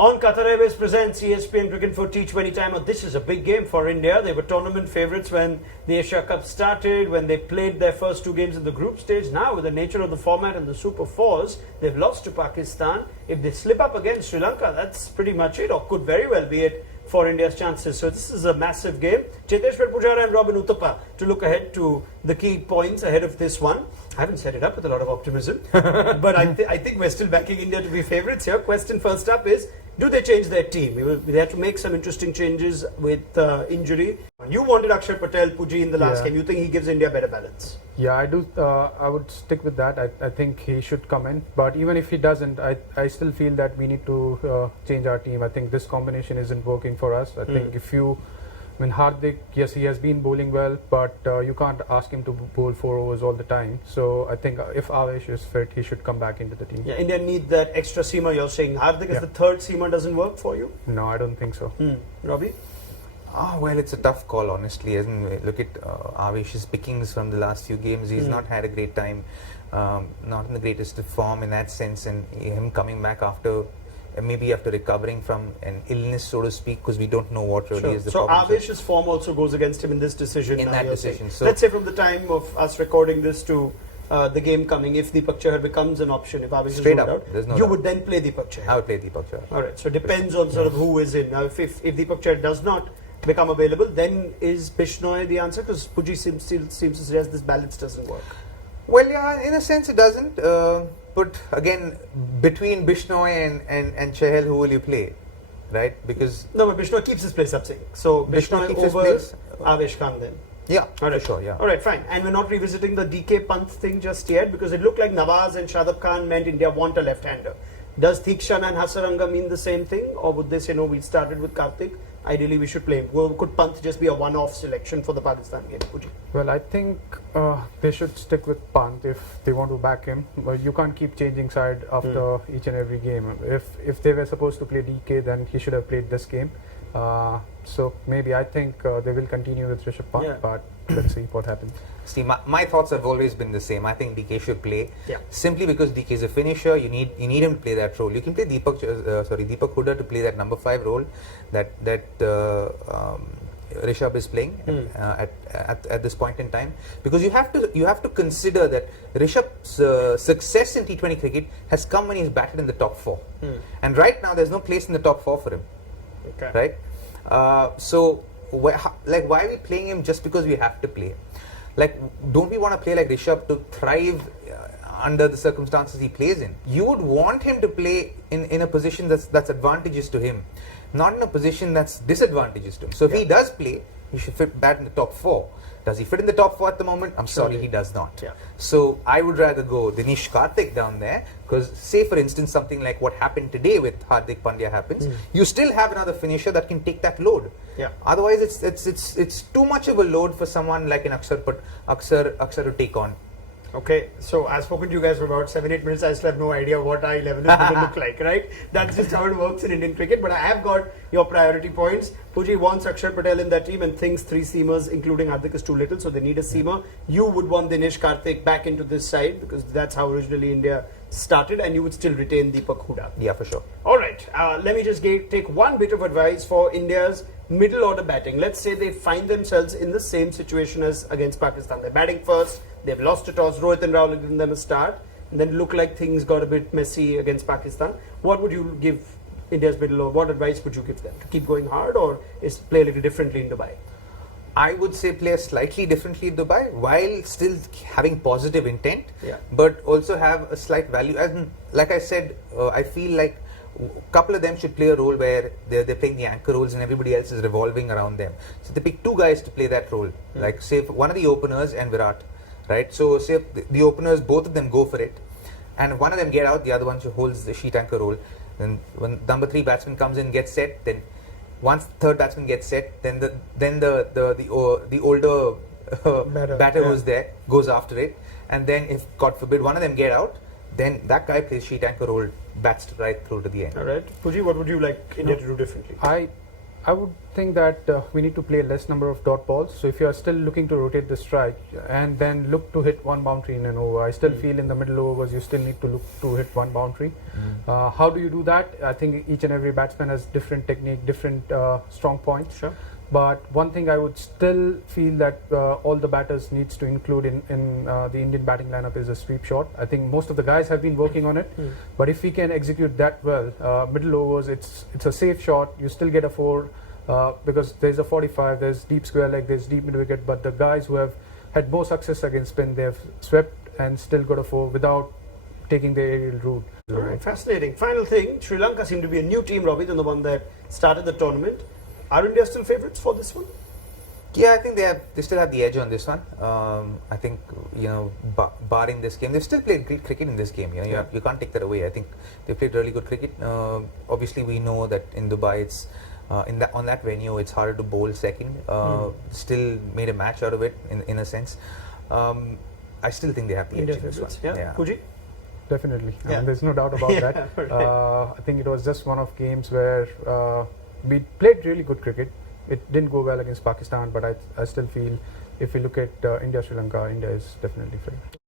On Qatar Airways presents ESPNcricinfo T20 Timer. This is a big game for India. They were tournament favourites when the Asia Cup started, when they played their first two games in the group stage. Now, with the nature of the format and the Super Fours, they've lost to Pakistan. If they slip up against Sri Lanka, that's pretty much it, or could very well be it for India's chances. So this is a massive game. Cheteshwar Pujara and Uthappa to look ahead to the key points ahead of this one. I haven't set it up with a lot of optimism, but I think we're still backing India to be favourites here. Question first up is, do they change their team? They have to make some interesting changes with injury. You wanted Axar Patel, Puji in the last game. You think he gives India better balance? Yeah, I do. I would stick with that. I think he should come in. But even if he doesn't, I still feel that we need to change our team. I think this combination isn't working for us. I think Hardik, yes, he has been bowling well, but you can't ask him to bowl 4 overs all the time. So I think if Avesh is fit, he should come back into the team. Yeah, India need that extra seamer. You're saying Hardik is the third seamer doesn't work for you? No, I don't think so. Robbie? Well, it's a tough call, honestly. Isn't it? Look at Avesh's pickings from the last few games. He's not had a great time, not in the greatest of form in that sense, and him coming back after recovering from an illness, so to speak, because we don't know what really is the problem. So Avesh's form also goes against him in this decision. So let's say from the time of us recording this to the game coming, if Deepak Chahar becomes an option, if Avesh is ruled out, you would then play Deepak Chahar. I would play Deepak Chahar. All right. So it depends on sort of who is in. Now, if Deepak Chahar does not become available, then is Bishnoi the answer? Because Puji still seems to suggest this balance doesn't work. Well, yeah, in a sense it doesn't. But again, between Bishnoi and Chahal, who will you play? Right? Because but Bishnoi keeps his place up saying. So Bishnoi keeps over his place. Avesh Khan then. Yeah, all right. for sure, yeah. All right, fine. And we're not revisiting the DK Pant thing just yet because it looked like Nawaz and Shadab Khan meant India want a left-hander. Does Theekshan and Hasaranga mean the same thing, or would they say no, we started with Karthik, ideally we should play him? Could Pant just be a one-off selection for the Pakistan game? Puji? Well, I think they should stick with Pant if they want to back him. But you can't keep changing side after each and every game. If they were supposed to play DK, then he should have played this game. So maybe I think they will continue with Rishabh Pant, but let's see what happens. See, my thoughts have always been the same. I think DK should play simply because DK is a finisher. You need him to play that role. You can play Deepak Hooda to play that number 5 role that Rishabh is playing at this point in time, because you have to consider that Rishabh's success in T20 cricket has come when he's batted in the top 4, and right now there's no place in the top 4 for him. Okay. Right? So why are we playing him just because we have to play? Like, don't we want to play like Rishabh to thrive under the circumstances he plays in? You would want him to play in a position that's advantageous to him, not in a position that's disadvantageous to him. So if he does play, he should bat in the top 4. Does he fit in the top 4 at the moment? I'm sorry, he does not. Yeah. So I would rather go Dinesh Karthik down there, because say for instance something like what happened today with Hardik Pandya happens, you still have another finisher that can take that load. Yeah. Otherwise it's too much of a load for someone like an Axar to take on. Okay, so I've spoken to you guys for about 7-8 minutes. I still have no idea what our 11 is going to look like, right? That's just how it works in Indian cricket. But I have got your priority points. Puji wants Axar Patel in that team and thinks 3 seamers, including Hardik, is too little, so they need a seamer. You would want Dinesh Karthik back into this side because that's how originally India started, and you would still retain Deepak Hooda. Yeah, for sure. All right, let me just take one bit of advice for India's middle order batting. Let's say they find themselves in the same situation as against Pakistan. They're batting first. They've lost a toss. Rohit and Rahul have given them a start, and then look like things got a bit messy against Pakistan. What would you give India's middle order? What advice would you give them? To keep going hard, or is play a little differently in Dubai? I would say play slightly differently in Dubai while still having positive intent, Yeah. but also have a slight value. And like I said, I feel like a couple of them should play a role where they're playing the anchor roles and everybody else is revolving around them. So they pick 2 guys to play that role, like say one of the openers and Virat. Right, so say the openers, both of them go for it, and one of them get out, the other one holds the sheet anchor role. Then when number 3 batsman comes in, gets set, then once the 3rd batsman gets set, then the older batter who's there goes after it, and then if God forbid one of them get out, then that guy plays sheet anchor role, bats right through to the end. All right, Puji, what would you like India to do differently? I would think that we need to play less number of dot balls. So if you are still looking to rotate the strike and then look to hit one boundary in an over, I still feel in the middle overs you still need to look to hit one boundary. How do you do that? I think each and every batsman has different technique, different strong points. Sure. But one thing I would still feel that all the batters needs to include in the Indian batting lineup is a sweep shot. I think most of the guys have been working on it, but if we can execute that well, middle overs, it's a safe shot. You still get a 4 because there's a 45, there's deep square leg, there's deep mid wicket. But the guys who have had more success against spin, they've swept and still got a 4 without taking the aerial route. All right, fascinating. Final thing, Sri Lanka seemed to be a new team, Robbie, than the one that started the tournament. Are India still favourites for this one? Yeah, I think they still have the edge on this one. I think, barring this game, they've still played great cricket in this game. You can't take that away. I think they played really good cricket. Obviously, we know that in Dubai, it's on that venue, it's harder to bowl second. Still made a match out of it in a sense. I still think they have the edge India in this one. favourites, yeah. Fuji? Definitely. Yeah. There's no doubt about that. Right. I think it was just one of games where we played really good cricket. It didn't go well against Pakistan, but I still feel if we look at India-Sri Lanka, India is definitely favourite.